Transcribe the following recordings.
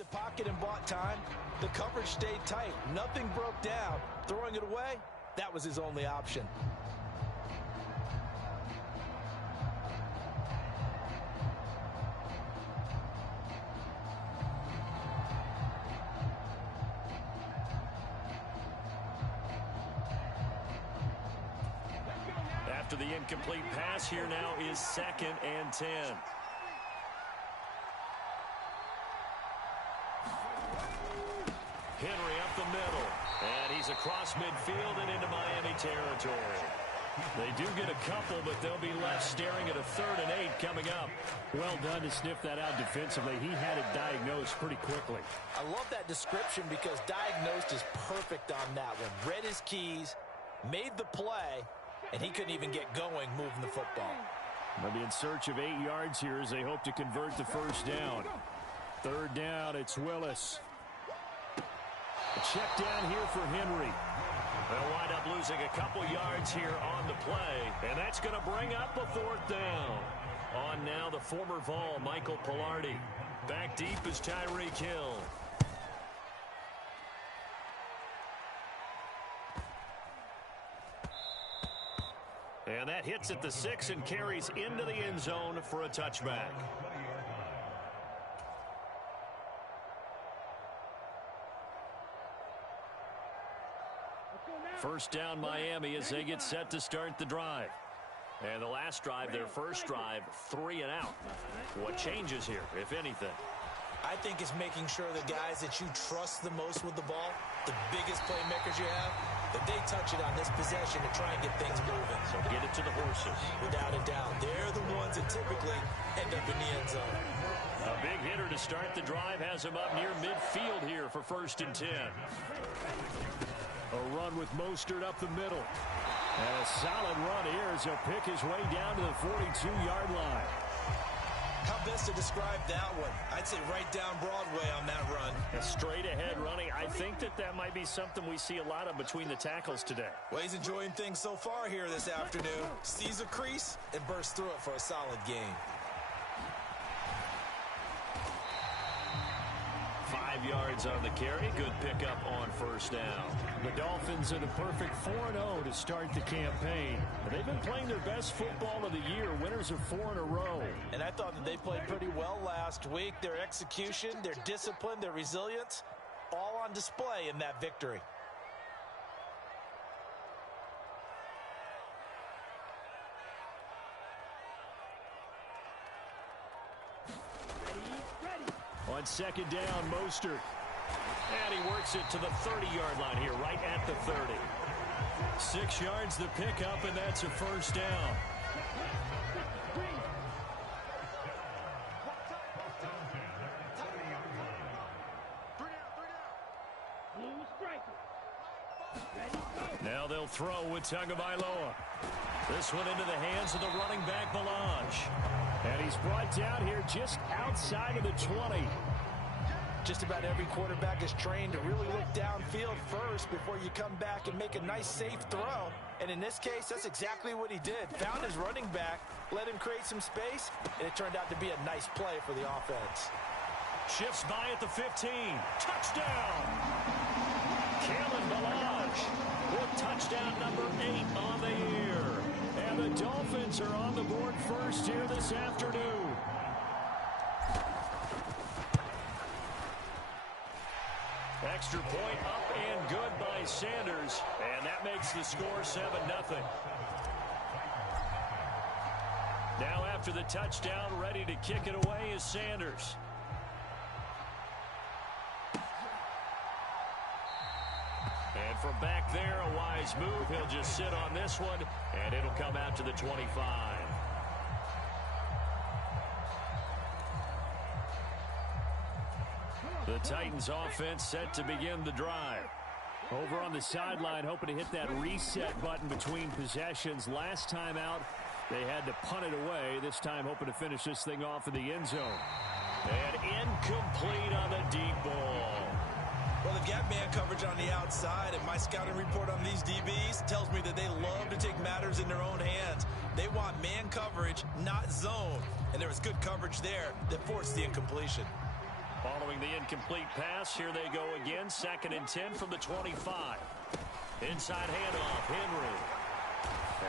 the pocket and bought time. The coverage stayed tight. Nothing broke down. Throwing it away, that was his only option. After the incomplete pass, here now is 2nd and 10. Henry up the middle, and he's across midfield and into Miami territory. They do get a couple, but they'll be left staring at a 3rd and 8 coming up. Well done to sniff that out defensively. He had it diagnosed pretty quickly. I love that description because diagnosed is perfect on that one. Read his keys, made the play, and he couldn't even get going moving the football. They'll be in search of 8 yards here as they hope to convert the first down. 3rd down, it's Willis. A check down here for Henry. They'll wind up losing a couple yards here on the play, and that's going to bring up a 4th down. On now, the former Vol, Michael Palardy. Back deep is Tyreek Hill. And that hits at the 6 and carries into the end zone for a touchback. First down Miami as they get set to start the drive. And the last drive, their first drive, 3 and out. What changes here, if anything? I think it's making sure the guys that you trust the most with the ball, the biggest playmakers you have, that they touch it on this possession to try and get things moving. So get it to the horses. Without a doubt. They're the ones that typically end up in the end zone. A big hitter to start the drive has him up near midfield here for 1st and 10. A run with Mostert up the middle. And a solid run here as he'll pick his way down to the 42-yard line. How best to describe that one? I'd say right down Broadway on that run. A straight ahead running. I think that might be something we see a lot of between the tackles today. Well, he's enjoying things so far here this afternoon. Sees a crease and bursts through it for a solid gain. 5 yards on the carry. Good pickup on 1st down. The Dolphins are the perfect 4-0 to start the campaign. They've been playing their best football of the year, winners of 4 in a row. And I thought that they played pretty well last week. Their execution, their discipline, their resilience, all on display in that victory. On 2nd down, Mostert. And he works it to the 30-yard line here, right at the 30. 6 yards the pickup, and that's a 1st down. Now they'll throw with Tagovailoa. This one into the hands of the running back, Melange. And he's brought down here just outside of the 20. Just about every quarterback is trained to really look downfield first before you come back and make a nice, safe throw. And in this case, that's exactly what he did. Found his running back, let him create some space, and it turned out to be a nice play for the offense. Shifts by at the 15. Touchdown! Kalen Melange with touchdown number 8 on the year. And the Dolphins are on the board first here this afternoon. Extra point up and good by Sanders. And that makes the score 7-0. Now after the touchdown, ready to kick it away is Sanders. And from back there, a wise move. He'll just sit on this one, and it'll come out to the 25. The Titans offense set to begin the drive. Over on the sideline, hoping to hit that reset button between possessions. Last time out, they had to punt it away. This time, hoping to finish this thing off in the end zone. And incomplete on the deep ball. Well, they've got man coverage on the outside, and my scouting report on these DBs tells me that they love to take matters in their own hands. They want man coverage, not zone. And there was good coverage there that forced the incompletion. Following the incomplete pass, here they go again. 2nd and 10 from the 25. Inside handoff, Henry.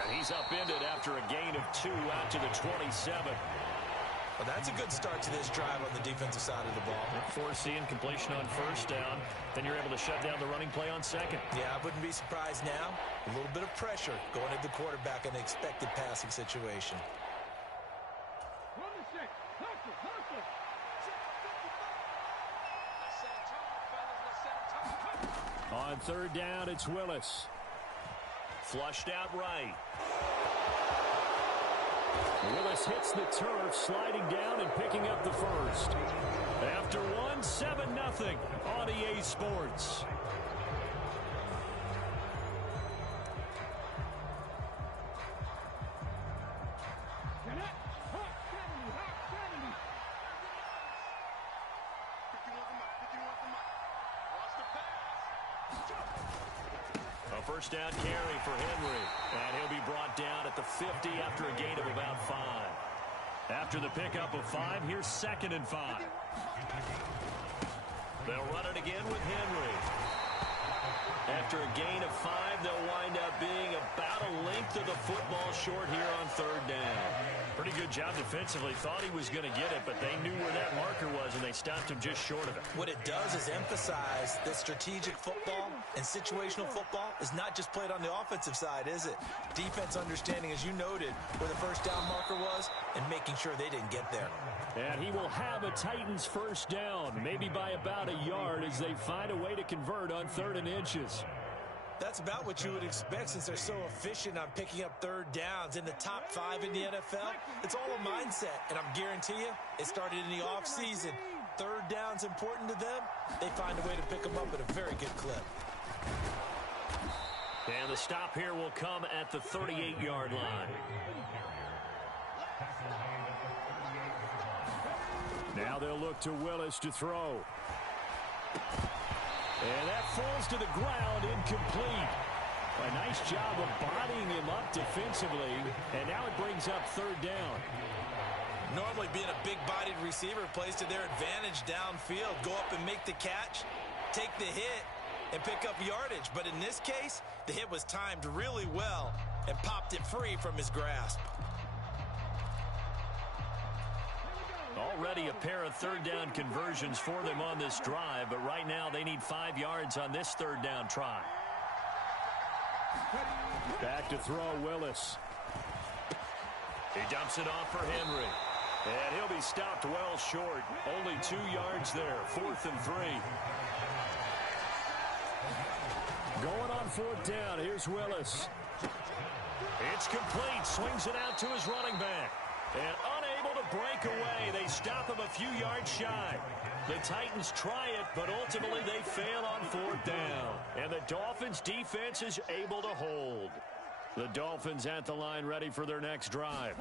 And he's upended after a gain of 2 out to the 27. Well, that's a good start to this drive on the defensive side of the ball. Forcing completion on 1st down. Then you're able to shut down the running play on 2nd. Yeah, I wouldn't be surprised now. A little bit of pressure going at the quarterback in an expected passing situation. On 3rd down, it's Willis. Flushed out right. Willis hits the turf, sliding down and picking up the 1st. After 1, 7-0 on EA Sports. A 1st down carry for Henry. And he'll be brought down at the 50 after a gain of about 5. After the pickup of 5, here's 2nd and 5. They'll run it again with Henry. After a gain of 5, they'll wind up being about a length of the football short here on 3rd down. Pretty good job defensively. Thought he was going to get it, but they knew where that marker was, and they stopped him just short of it. What it does is emphasize that strategic football and situational football is not just played on the offensive side, is it? Defense understanding, as you noted, where the 1st down marker was and making sure they didn't get there. And he will have a Titans 1st down, maybe by about a yard as they find a way to convert on 3rd and inches. That's about what you would expect since they're so efficient on picking up 3rd downs in the top 5 in the NFL. It's all a mindset, and I'm guarantee you it started in the offseason. 3rd down's important to them. They find a way to pick them up at a very good clip. And the stop here will come at the 38-yard line. Now they'll look to Willis to throw. And that falls to the ground, incomplete. A nice job of bodying him up defensively, and now it brings up 3rd down. Normally being a big-bodied receiver plays to their advantage downfield. Go up and make the catch, take the hit, and pick up yardage. But in this case, the hit was timed really well and popped it free from his grasp. Already a pair of 3rd down conversions for them on this drive, but right now they need 5 yards on this 3rd down try. Back to throw, Willis. He dumps it off for Henry. And he'll be stopped well short. Only 2 yards there. 4th and 3. Going on 4th down. Here's Willis. It's complete. Swings it out to his running back. And unable to break away. They stop him a few yards shy. The Titans try it, but ultimately they fail on 4th down. And the Dolphins defense is able to hold. The Dolphins at the line ready for their next drive.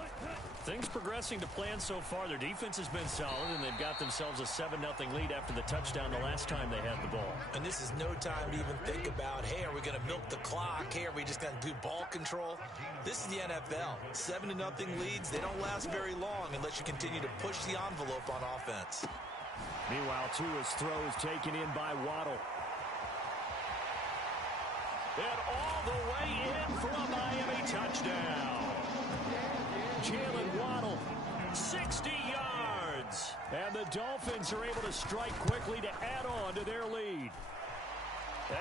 Things progressing to plan so far. Their defense has been solid, and they've got themselves a 7-0 lead after the touchdown the last time they had the ball. And this is no time to even think about, hey, are we going to milk the clock? Hey, are we just going to do ball control? This is the NFL. 7-0 leads, they don't last very long unless you continue to push the envelope on offense. Meanwhile, Tua's throw is taken in by Waddle. And all the way in for a Miami touchdown. Jalen Waddle, 60 yards. And the Dolphins are able to strike quickly to add on to their lead.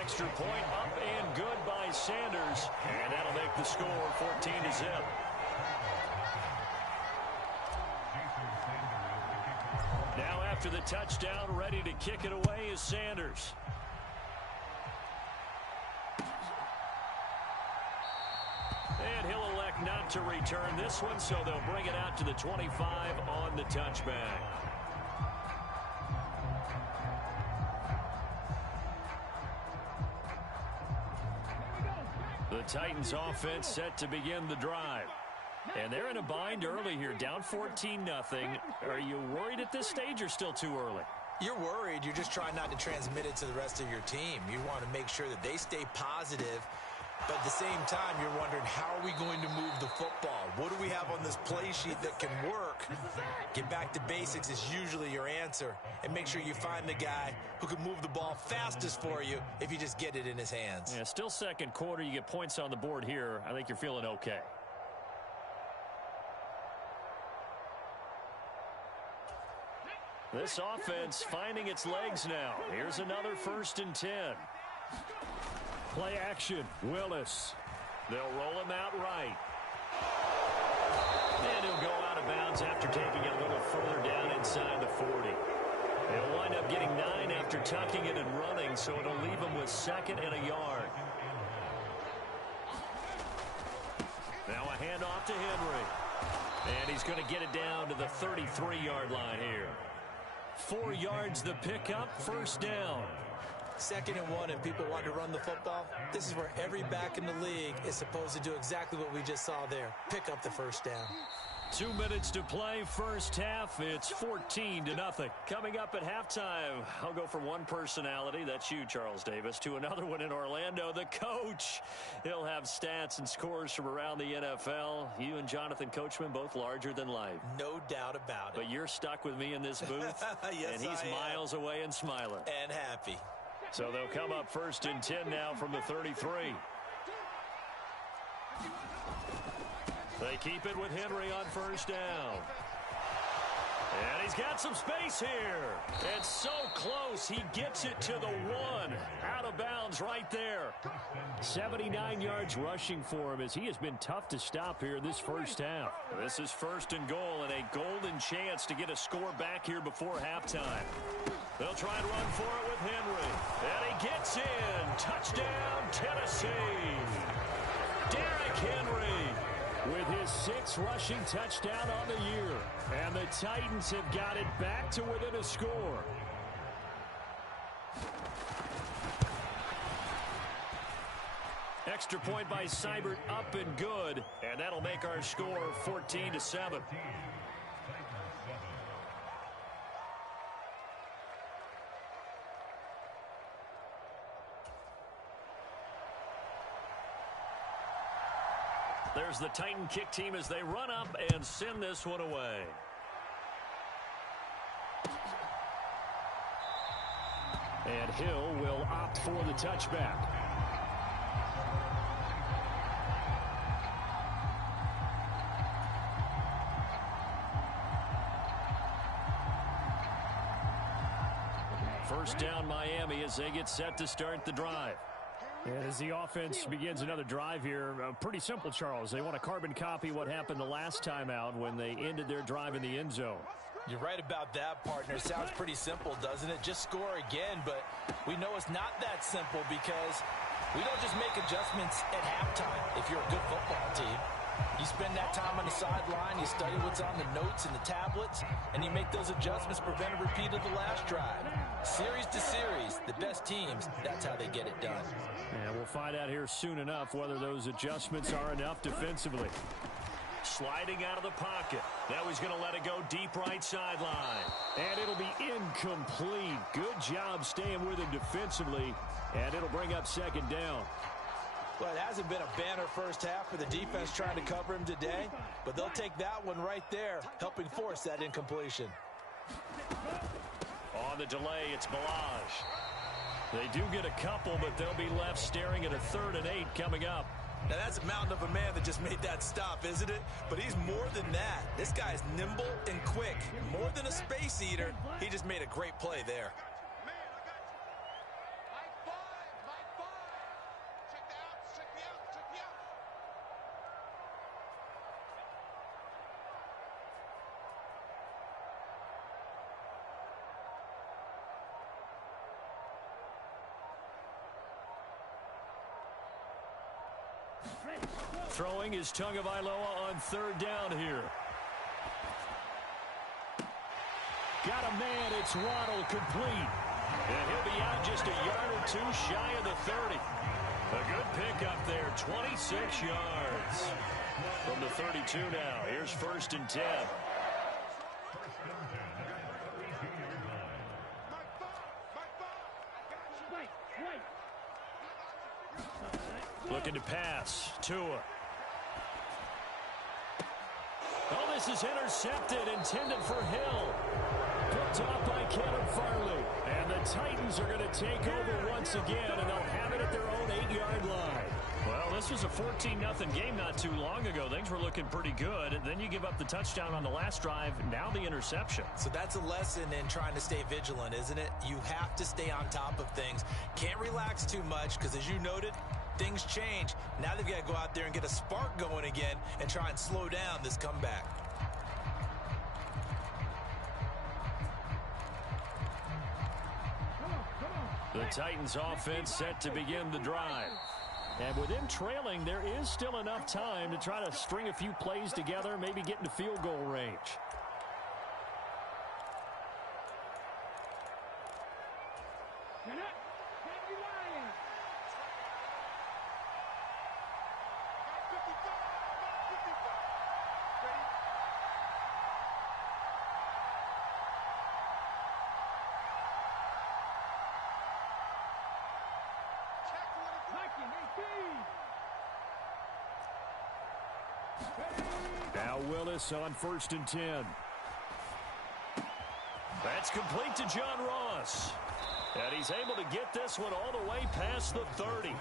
Extra point up and good by Sanders. And that'll make the score 14-0. Now after the touchdown, ready to kick it away is Sanders. And he'll elect not to return this one, so they'll bring it out to the 25 on the touchback. The Titans offense set to begin the drive. And they're in a bind early here, down 14-0. Are you worried at this stage or still too early? You're worried. You're just trying not to transmit it to the rest of your team. You want to make sure that they stay positive But at the same time, you're wondering, how are we going to move the football? What do we have on this play sheet that can work? Get back to basics is usually your answer. And make sure you find the guy who can move the ball fastest for you if you just get it in his hands. Yeah, still second quarter. You get points on the board here. I think you're feeling okay. This offense finding its legs now. Here's another 1st and 10. Play action. Willis. They'll roll him out right. And he'll go out of bounds after taking it a little further down inside the 40. They'll wind up getting 9 after tucking it and running, so it'll leave him with 2nd and a yard. Now a handoff to Henry. And he's going to get it down to the 33-yard line here. 4 yards the pickup, 1st down. 2nd and 1 and people want to run the football. This is where every back in the league is supposed to do exactly what we just saw there. Pick up the 1st down. 2 minutes to play, 1st half. It's 14-0. Coming up at halftime, I'll go from one personality, that's you, Charles Davis, to another one in Orlando, the coach. He'll have stats and scores from around the NFL. You and Jonathan Coachman, both larger than life. No doubt about it. But you're stuck with me in this booth, yes, and he's miles away and smiling. And happy. So they'll come up 1st and 10 now from the 33. They keep it with Henry on 1st down. And he's got some space here. It's so close. He gets it to the 1. Out of bounds right there. 79 yards rushing for him as he has been tough to stop here this 1st half. This is 1st and goal and a golden chance to get a score back here before halftime. They'll try and run for it with Henry. And he gets in. Touchdown, Tennessee. Derrick Henry with his 6th rushing touchdown on the year. And the Titans have got it back to within a score. Extra point by Seibert, up and good. And that'll make our score 14-7. There's the Titan kick team as they run up and send this one away. And Hill will opt for the touchback. First down Miami as they get set to start the drive. And as the offense begins another drive here, pretty simple, Charles. They want to carbon copy what happened the last time out when they ended their drive in the end zone. You're right about that, partner. Sounds pretty simple, doesn't it? Just score again, but we know it's not that simple because we don't just make adjustments at halftime if you're a good football team. You spend that time on the sideline, you study what's on the notes and the tablets, and you make those adjustments, prevent a repeat of the last drive. Series to series, the best teams, that's how they get it done. And we'll find out here soon enough whether those adjustments are enough defensively. Sliding out of the pocket. Now he's going to let it go deep right sideline. And it'll be incomplete. Good job staying with him defensively, and it'll bring up 2nd down. Well, it hasn't been a banner first half for the defense trying to cover him today, but they'll take that one right there, helping force that incompletion. On the delay, it's Balaj. They do get a couple, but they'll be left staring at a 3rd and 8 coming up. Now, that's a mountain of a man that just made that stop, isn't it? But he's more than that. This guy's nimble and quick. More than a space eater, he just made a great play there. Throwing is Tagovailoa on 3rd down here. Got a man, it's Waddle, complete. And he'll be out just a yard or 2 shy of the 30. A good pickup there, 26 yards. From the 32 now, here's 1st and 10. Looking to pass. Tua. Oh, this is intercepted, intended for Hill. Picked off by Caleb Farley. And the Titans are going to take over once again, and they'll have it at their own 8-yard line. Well, this was a 14-0 game not too long ago. Things were looking pretty good. And then you give up the touchdown on the last drive. Now the interception. So that's a lesson in trying to stay vigilant, isn't it? You have to stay on top of things. Can't relax too much because, as you noted, things change. Now they've got to go out there and get a spark going again and try and slow down this comeback. The Titans offense set to begin the drive. And with them trailing, there is still enough time to try to string a few plays together, maybe get into field goal range. Now Willis on 1st and 10. That's complete to John Ross. And he's able to get this one all the way past the 30.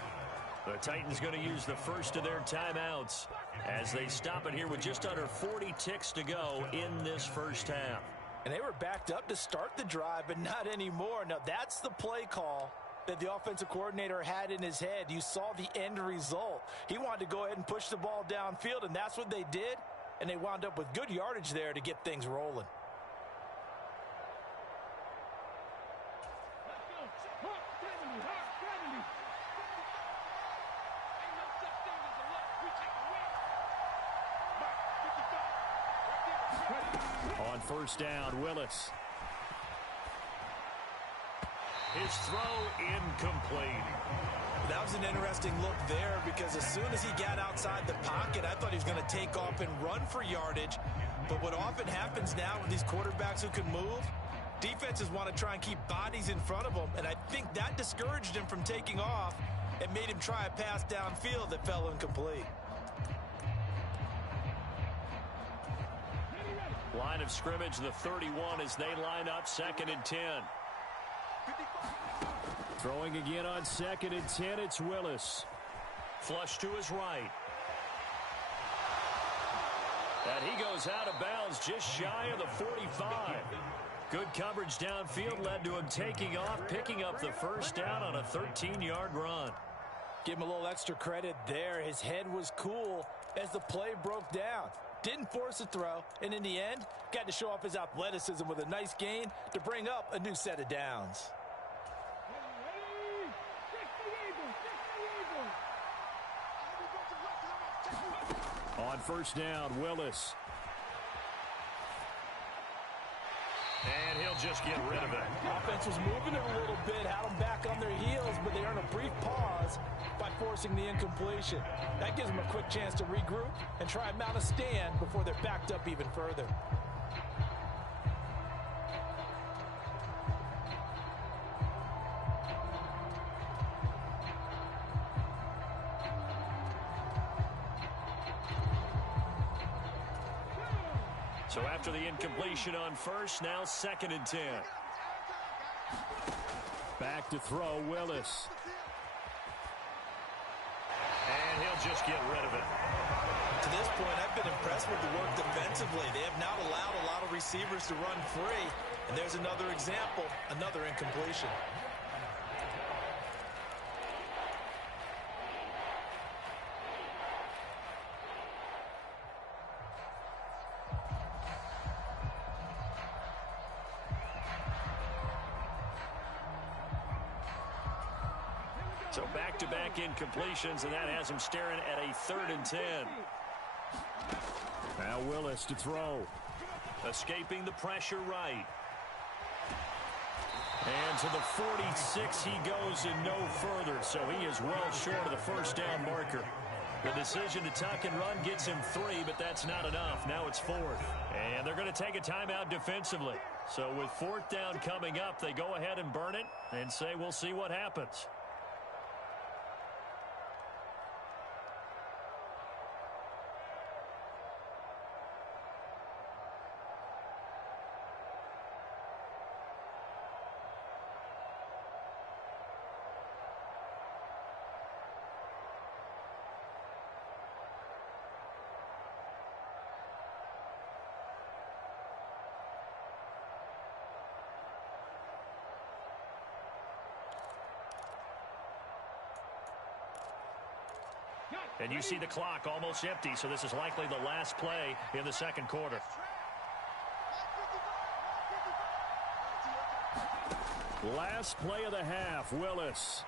The Titans going to use the first of their timeouts as they stop it here with just under 40 ticks to go in this first half. And they were backed up to start the drive, but not anymore. Now that's the play call that the offensive coordinator had in his head. You saw the end result. He wanted to go ahead and push the ball downfield, and that's what they did. And they wound up with good yardage there to get things rolling. On 1st down, Willis. His throw incomplete. That was an interesting look there because as soon as he got outside the pocket, I thought he was going to take off and run for yardage. But what often happens now with these quarterbacks who can move, defenses want to try and keep bodies in front of them. And I think that discouraged him from taking off and made him try a pass downfield that fell incomplete. Line of scrimmage, the 31 as they line up 2nd and 10. Throwing again on 2nd and 10, it's Willis. Flush to his right. And he goes out of bounds just shy of the 45. Good coverage downfield led to him taking off, picking up the first down on a 13-yard run. Give him a little extra credit there. His head was cool as the play broke down. Didn't force a throw, and in the end, got to show off his athleticism with a nice gain to bring up a new set of downs. On 1st down, Willis. And he'll just get rid of it. Offense was moving it a little bit, had them back on their heels, but they earn a brief pause by forcing the incompletion. That gives them a quick chance to regroup and try and mount a stand before they're backed up even further. So after the incompletion on 1st, now 2nd and 10. Back to throw, Willis. And he'll just get rid of it. To this point, I've been impressed with the work defensively. They have not allowed a lot of receivers to run free. And there's another example, another incompletion. So back-to-back incompletions, and that has him staring at a 3rd and 10. Now Willis to throw. Escaping the pressure right. And to the 46 he goes and no further. So he is well short of the first down marker. The decision to tuck and run gets him 3, but that's not enough. Now it's 4th. And they're going to take a timeout defensively. So with 4th down coming up, they go ahead and burn it and say we'll see what happens. And you see the clock almost empty, so this is likely the last play in the second quarter. Last play of the half, Willis.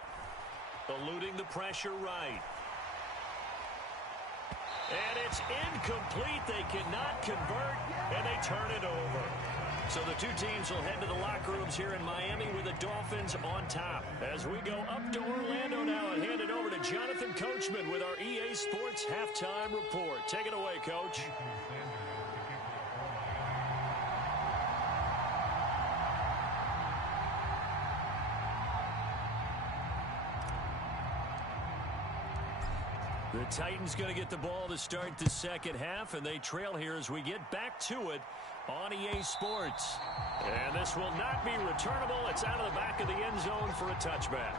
Eluding the pressure right. And it's incomplete. They cannot convert, and they turn it over. So the two teams will head to the locker rooms here in Miami with the Dolphins on top. As we go up to Orlando now and hand it over to Jonathan Coachman with our EA Sports Halftime Report. Take it away, Coach. The Titans going to get the ball to start the second half, and they trail here as we get back to it on EA Sports. And this will not be returnable. It's out of the back of the end zone for a touchback.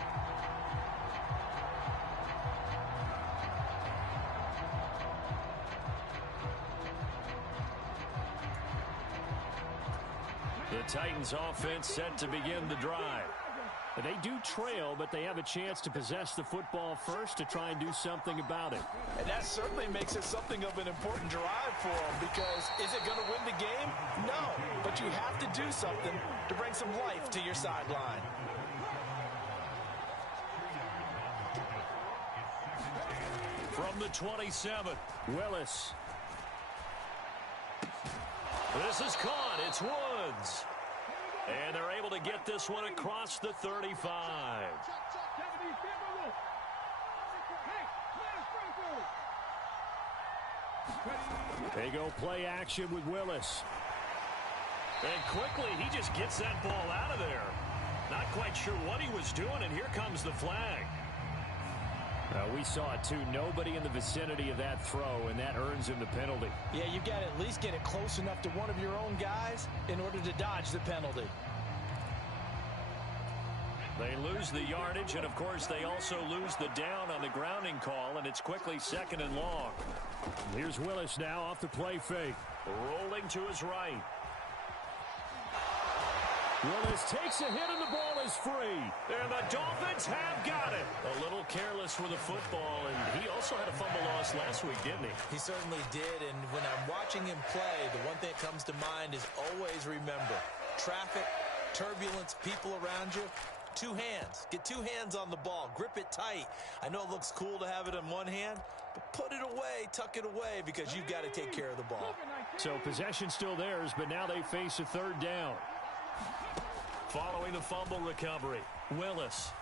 The Titans offense set to begin the drive. They do trail, but they have a chance to possess the football first to try and do something about it. And that certainly makes it something of an important drive for them, because is it going to win the game? No, but you have to do something to bring some life to your sideline. From the 27, Willis. This is caught. It's Woods. And they're able to get this one across the 35. They go play action with Willis. And quickly, he just gets that ball out of there. Not quite sure what he was doing, and here comes the flag. We saw it, too. Nobody in the vicinity of that throw, and that earns him the penalty. Yeah, you've got to at least get it close enough to one of your own guys in order to dodge the penalty. They lose the yardage, and, of course, they also lose the down on the grounding call, and it's quickly second and long. Here's Willis now off the play fake. Rolling to his right. Willis takes a hit, and the ball is free. And the Dolphins have got it. A little careless with the football, and he also had a fumble loss last week, didn't he? He certainly did, and when I'm watching him play, the one thing that comes to mind is always remember, traffic, turbulence, people around you, two hands. Get two hands on the ball. Grip it tight. I know it looks cool to have it in one hand, but put it away, tuck it away, because you've got to take care of the ball. So possession still theirs, but now they face a third down. Following the fumble recovery, Willis.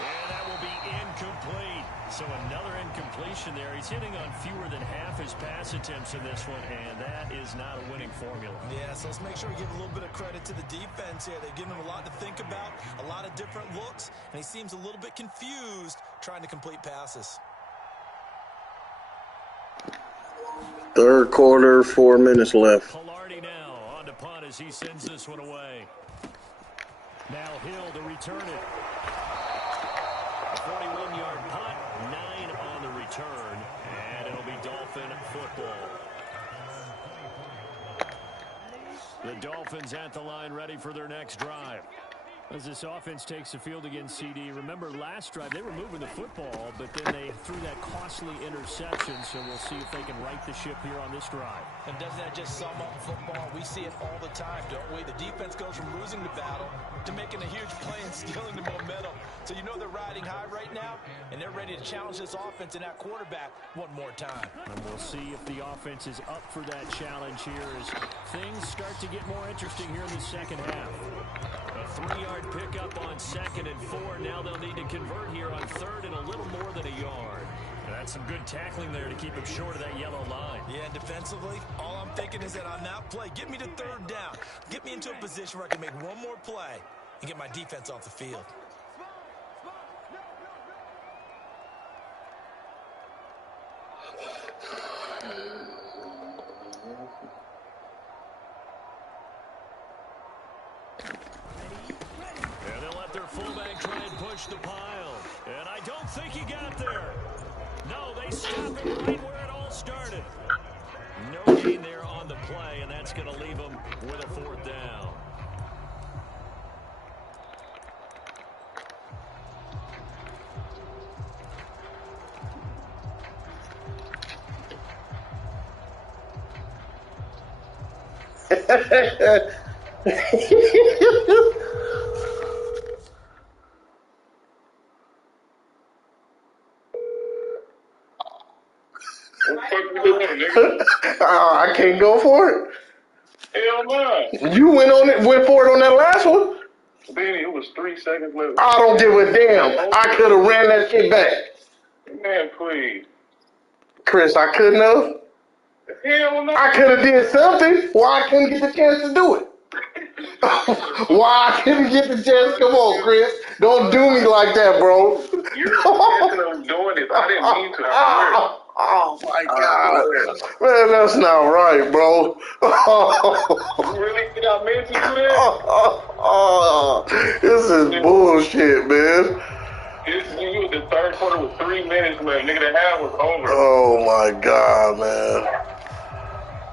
And that will be incomplete. So another incompletion there. He's hitting on fewer than half his pass attempts in this one, and that is not a winning formula. Yeah, so let's make sure we give a little bit of credit to the defense here. They've given him a lot to think about, a lot of different looks, and he seems a little bit confused trying to complete passes. Third quarter, 4 minutes left. Pilardi now on to punt as he sends this one away. Now Hill to return it. A 41-yard punt, 9 on the return, and it'll be Dolphin football. The Dolphins at the line ready for their next drive. As this offense takes the field against CD, remember last drive they were moving the football, but then they threw that costly interception, so we'll see if they can right the ship here on this drive. And doesn't that just sum up football? We see it all the time, don't we? The defense goes from losing the battle to making a huge play and stealing the momentum. So you know they're riding high right now, and they're ready to challenge this offense and that quarterback one more time. And we'll see if the offense is up for that challenge here as things start to get more interesting here in the second half. A 3-yard pickup on 2nd and 4. Now they'll need to convert here on 3rd and a little more than a yard. And that's some good tackling there to keep him short of that yellow line. Yeah, and defensively, all I'm thinking is that on that play, get me to 3rd down. Get me into a position where I can make one more play and get my defense off the field. And they'll let their fullback try and push the pile. And I don't think he got there. No, they stop it right where it all started. No gain there on the play, and that's going to leave them with a 4th down. I can't go for it. Hell no. You went for it on that last one. Benny, it was 3 seconds left. I don't give a damn. I could have ran that shit back. Man, please. Chris, I couldn't have. Hell no. I could have did something. Why I couldn't get the chance to do it? Why I couldn't get the chance? Come on, Chris. Don't do me like that, bro. You're intentional of doing it. I didn't mean to. I swear. Oh my God. Man, that's not right, bro. You really think I meant to do that? This is bullshit, man. You was the third quarter with 3 minutes left. Nigga, the half was over. Oh my God, man.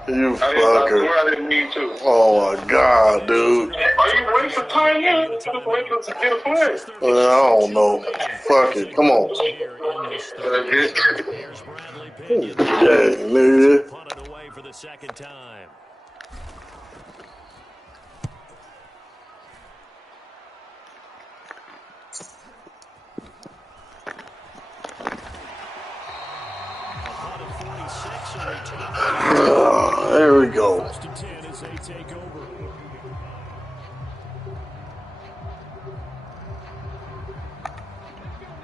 You I fucker. swear I didn't mean to. Oh my God, dude. Are you waiting for time in? Just waiting to get a play. I don't know. Fuck it. Come on. Yeah, nigga. Punt it away for the second time. There we go. First and 10 as they take over.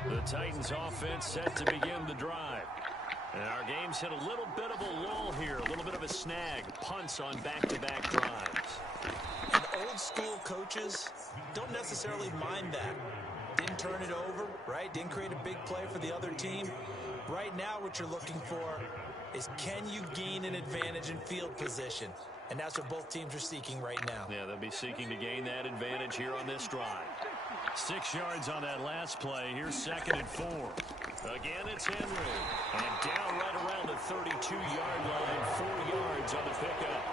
The Titans offense set to begin the drive. And our game's hit a little bit of a lull here, a little bit of a snag. Punts on back-to-back drives. And old school coaches don't necessarily mind that. Didn't turn it over, right? Didn't create a big play for the other team. Right now what you're looking for is, can you gain an advantage in field position? And that's what both teams are seeking right now. Yeah, they'll be seeking to gain that advantage here on this drive. 6 yards on that last play. Here's 2nd and 4. Again, it's Henry. And down right around the 32-yard line. 4 yards on the pickup.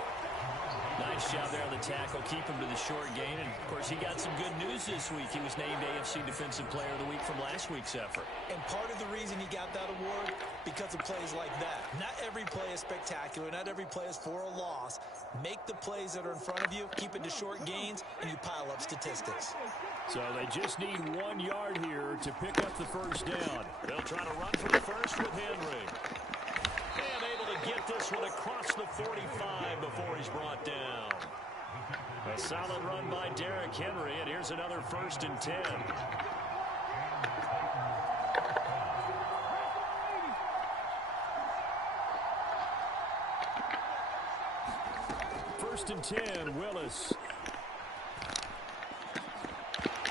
Nice job there on the tackle. Keep him to the short gain. And, of course, he got some good news this week. He was named AFC Defensive Player of the Week from last week's effort. And part of the reason he got that award, because of plays like that. Not every play is spectacular. Not every play is for a loss. Make the plays that are in front of you, keep it to short gains, and you pile up statistics. So they just need 1 yard here to pick up the first down. They'll try to run for the first with Henry. And able to get this one across the 45 before he's brought down. A solid run by Derrick Henry, and here's another 1st and 10. First and 10, Willis.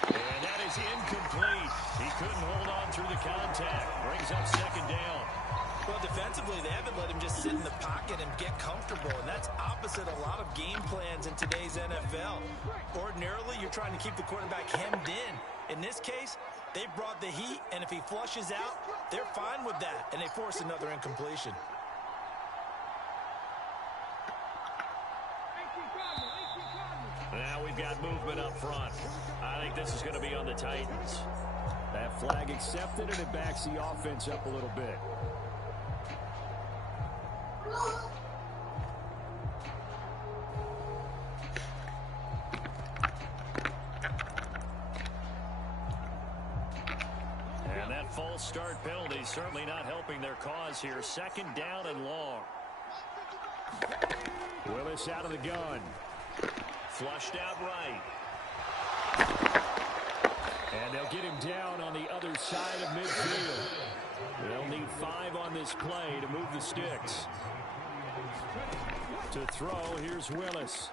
And that is incomplete. He couldn't hold on through the contact. Brings up 2nd down. Well, defensively, they haven't let him just sit in the pocket and get comfortable, and that's opposite a lot of game plans in today's NFL. Ordinarily, you're trying to keep the quarterback hemmed in. In this case, they brought the heat, and if he flushes out, they're fine with that, and they force another incompletion. Now we've got movement up front. I think this is going to be on the Titans. That flag accepted, and it backs the offense up a little bit. And that false start penalty certainly not helping their cause here. 2nd down and long. Willis out of the gun. Flushed out right. And they'll get him down on the other side of midfield. They'll need 5 on this play to move the sticks. To throw, here's Willis.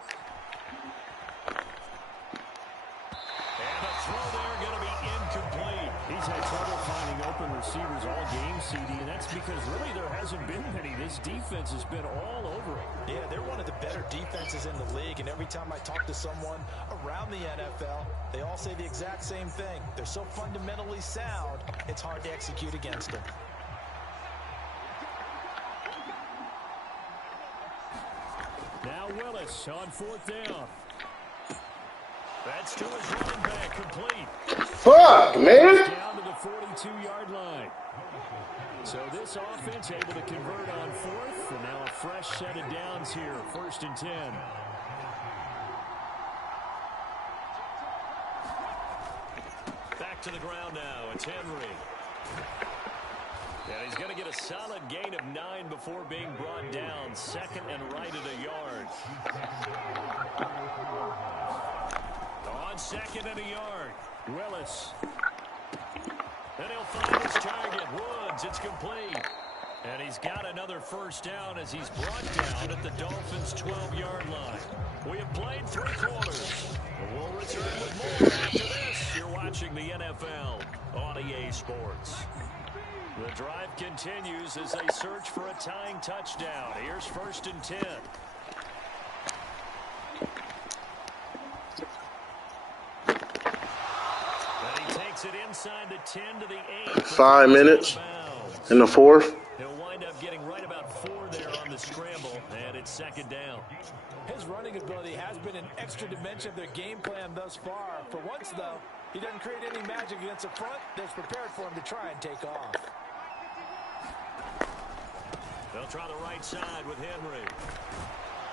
And the throw there going to be incomplete. He's had trouble finding open receivers all game, CD, and that's because really there hasn't been many. This defense has been all over it. Yeah, they're one of the better defenses in the league, and every time I talk to someone around the NFL, they all say the exact same thing. They're so fundamentally sound, it's hard to execute against them. Now Willis on 4th down. That's to his running back, complete. Fuck, man. Down to the 42-yard line. So this offense able to convert on 4th, and now a fresh set of downs here, 1st and 10. back to the ground now. It's Henry. And he's going to get a solid gain of 9 before being brought down. Second and right at a yard. On second and a yard, Willis. And he'll find his target, Woods. It's complete. And he's got another first down as he's brought down at the Dolphins' 12-yard line. We have played 3 quarters. We'll return with more after this. You're watching the NFL on EA Sports. The drive continues as they search for a tying touchdown. Here's 1st and 10. And he takes it inside the 10 to the 8. 5 minutes in the 4th. He'll wind up getting right about 4 there on the scramble, and it's 2nd down. His running ability has been an extra dimension of their game plan thus far. For once, though, he doesn't create any magic against the front that's prepared for him to try and take off. They'll try the right side with Henry.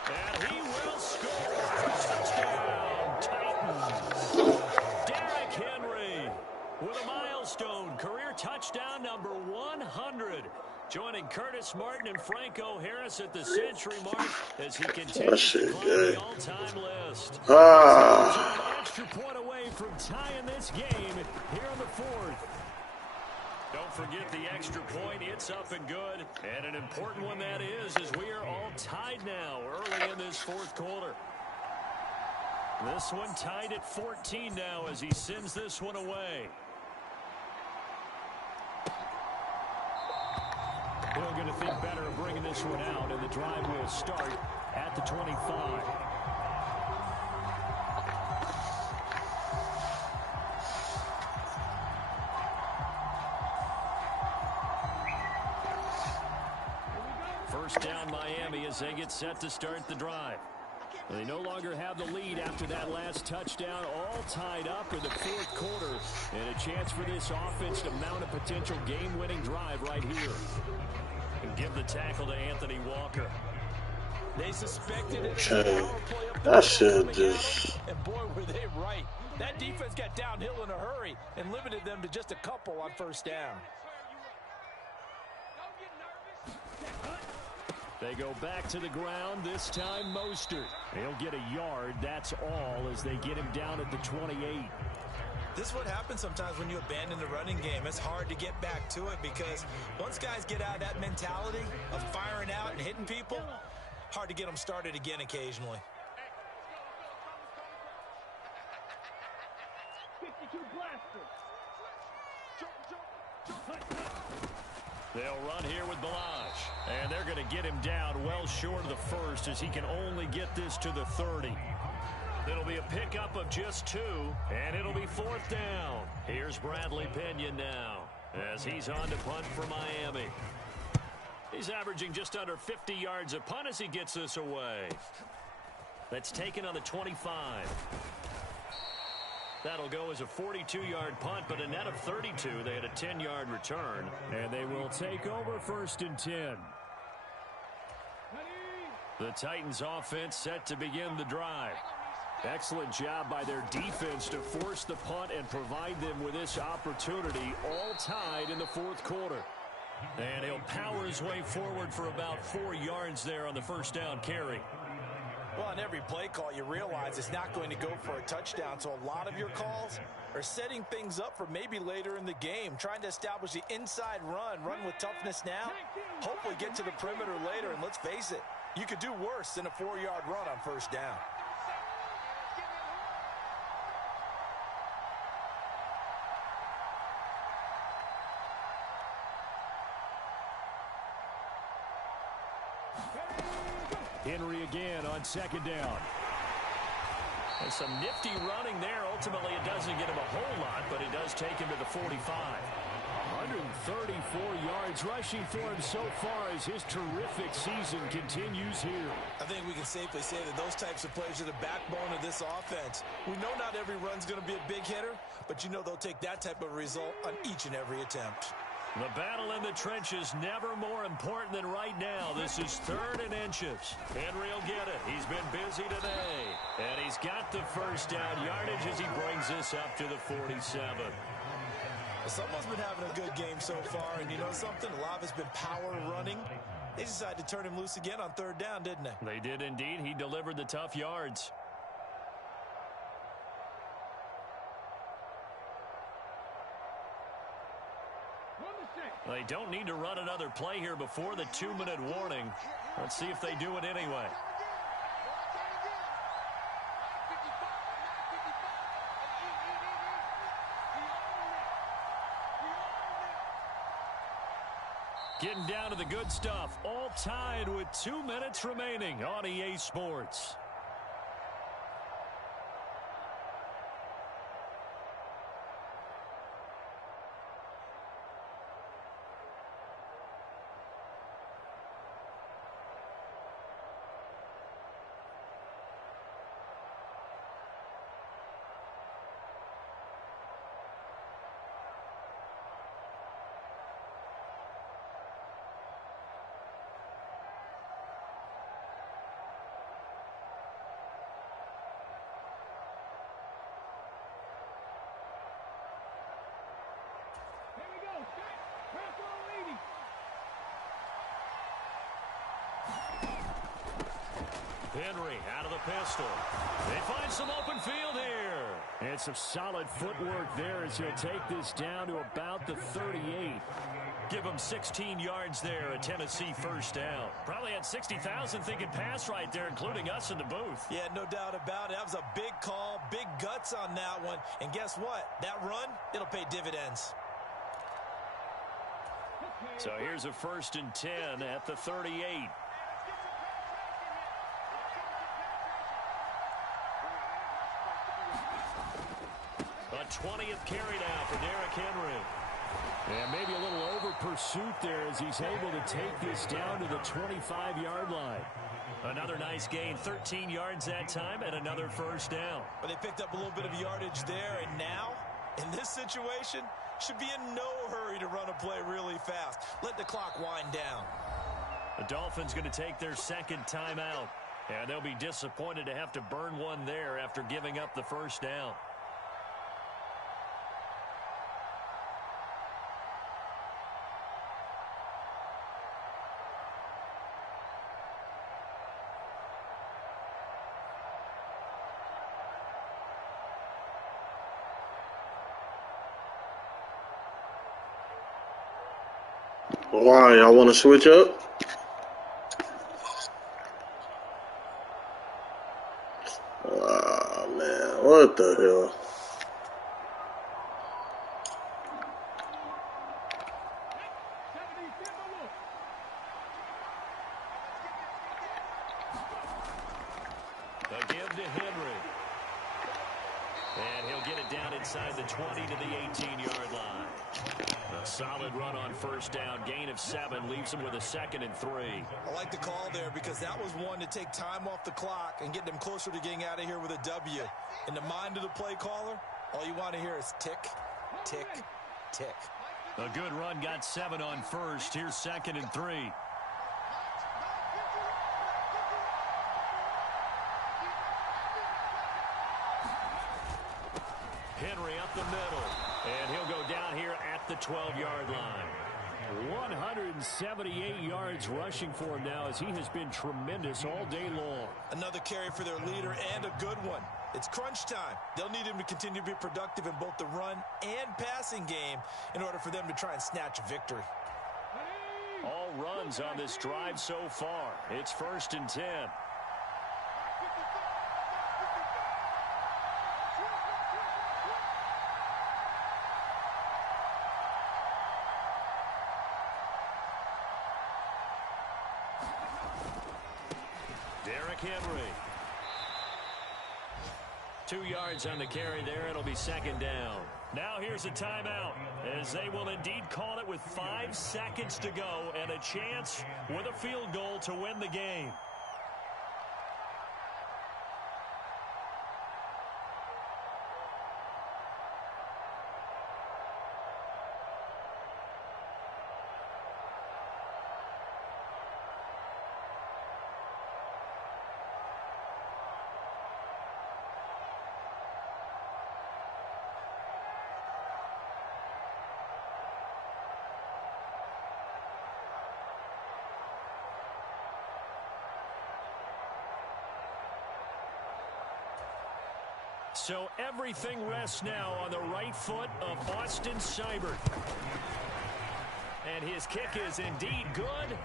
And he will score. Touchdown, Titans. Derrick Henry with a milestone career touchdown number 100. Joining Curtis Martin and Franco Harris at the century mark as he continues to climb the all-time list. An extra point away from tying this game here in the 4th. Don't forget the extra point. It's up and good. And an important one that is, as we are all tied now early in this 4th quarter. This one tied at 14 now as he sends this one away. They're going to think better of bringing this one out, and the drive will start at the 25. First down Miami as they get set to start the drive. They no longer have the lead after that last touchdown, all tied up in the 4th quarter, and a chance for this offense to mount a potential game-winning drive right here. And give the tackle to Anthony Walker. They suspected it. That should just... And boy, were they right. That defense got downhill in a hurry and limited them to just a couple on 1st down. They go back to the ground, this time Mostert. He'll get a yard, that's all, as they get him down at the 28. This is what happens sometimes when you abandon the running game. It's hard to get back to it because once guys get out of that mentality of firing out and hitting people, hard to get them started again occasionally. They'll run here with Balazs, and they're going to get him down well short of the 1st as he can only get this to the 30. It'll be a pickup of just 2, and it'll be 4th down. Here's Bradley Pinion now as he's on to punt for Miami. He's averaging just under 50 yards a punt as he gets this away. That's taken on the 25. That'll go as a 42-yard punt, but a net of 32. They had a 10-yard return, and they will take over 1st and 10. The Titans offense set to begin the drive. Excellent job by their defense to force the punt and provide them with this opportunity, all tied in the 4th quarter. And he'll power his way forward for about 4 yards there on the 1st down carry. Well, on every play call, you realize it's not going to go for a touchdown, so a lot of your calls are setting things up for maybe later in the game, trying to establish the inside run with toughness now, hopefully get to the perimeter later, and let's face it, you could do worse than a 4-yard run on 1st down. Henry again on 2nd down. And some nifty running there. Ultimately, it doesn't get him a whole lot, but it does take him to the 45. 134 yards rushing for him so far as his terrific season continues here. I think we can safely say that those types of plays are the backbone of this offense. We know not every run's going to be a big hitter, but you know they'll take that type of result on each and every attempt. The battle in the trenches never more important than right now. This is 3rd and inches. Henry will get it. He's been busy today. And he's got the 1st down yardage as he brings this up to the 47. Someone's been having a good game so far, and you know something? A lot of it's been power running. They decided to turn him loose again on third down, didn't they? They did indeed. He delivered the tough yards. They don't need to run another play here before the 2-minute warning. Let's see if they do it anyway. Getting down to the good stuff. All tied with 2 minutes remaining on EA Sports. Henry out of the pistol. They find some open field here. And some solid footwork there as he'll take this down to about the 38. Give him 16 yards there, a Tennessee first down. Probably had 60,000 thinking pass right there, including us in the booth. Yeah, no doubt about it. That was a big call, big guts on that one. And guess what? That run, it'll pay dividends. So here's a 1st and 10 at the 38. A 20th carry now for Derrick Henry. And maybe a little over pursuit there as he's able to take this down to the 25-yard line. Another nice gain, 13 yards that time, and another first down. But they picked up a little bit of yardage there, and now, in this situation, should be in no hurry to run a play really fast. Let the clock wind down. The Dolphins going to take their second timeout, and they'll be disappointed to have to burn one there after giving up the first down. Why? Y'all want to switch up? Ah, man. What the hell? A give to Henry. And he'll get it down inside the 20 to the 18-yard line. A solid run on first down. Gain of 7 leaves him with a 2nd and 3. I like the call there because that was one to take time off the clock and get them closer to getting out of here with a W. In the mind of the play caller, all you want to hear is tick, tick, tick. A good run, got 7 on first. Here's 2nd and 3. Henry up the middle, and he'll go down here at the 12-yard line. 178 yards rushing for him now as he has been tremendous all day long. Another carry for their leader and a good one. It's crunch time. They'll need him to continue to be productive in both the run and passing game in order for them to try and snatch a victory. All runs on this drive so far. It's 1st and 10. Derrick Henry. 2 yards on the carry there. It'll be 2nd down. Now here's a timeout as they will indeed call it with 5 seconds to go and a chance with a field goal to win the game. So everything rests now on the right foot of Austin Seibert. And his kick is indeed good.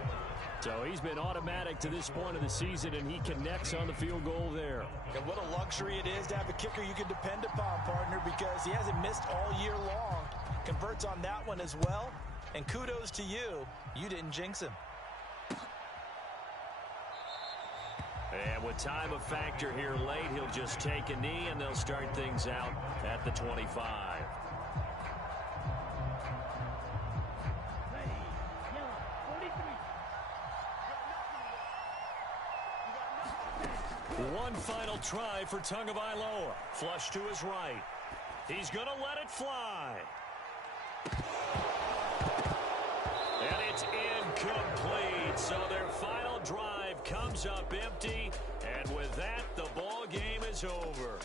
So he's been automatic to this point of the season, and he connects on the field goal there. And what a luxury it is to have a kicker you can depend upon, partner, because he hasn't missed all year long. Converts on that one as well. And kudos to you. You didn't jinx him. And with time a factor here late, he'll just take a knee, and they'll start things out at the 25. One final try for Tagovailoa. Flush to his right. He's going to let it fly. And it's incomplete. So their final drive comes up empty. And with that, the ball game is over.